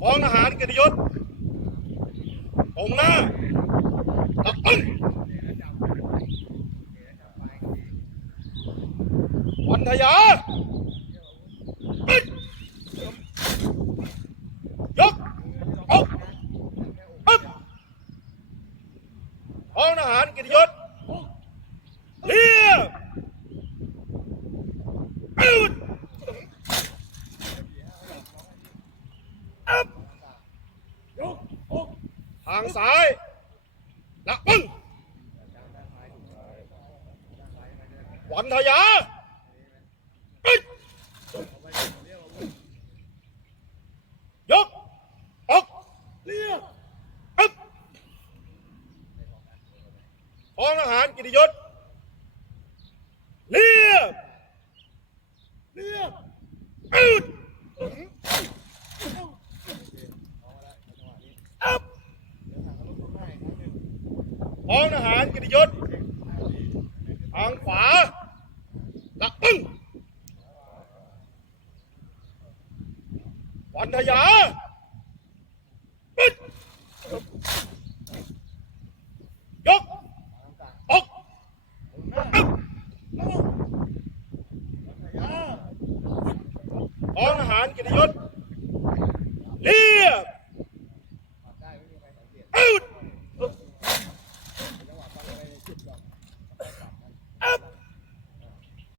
พร้อมทหารกิติยศตรงหน้าตักปึ้งวันทยาปึ๊ดยกออกปึ๊บพร้อมทหารกิติยศเรียบอึดอัพ ทางซ้ายละปึ้งวันทยาปึ๊ดยกอกเลียปึ๊บพร้อมทหารกิติยศเรียบเรียบปึ๊ดอัพ พ้อมทหารกิติยศทางขวาละปึ้งวันทยาปึ๊ดยกอกอึ๊บพร้อมทหารกิติยศเรียบ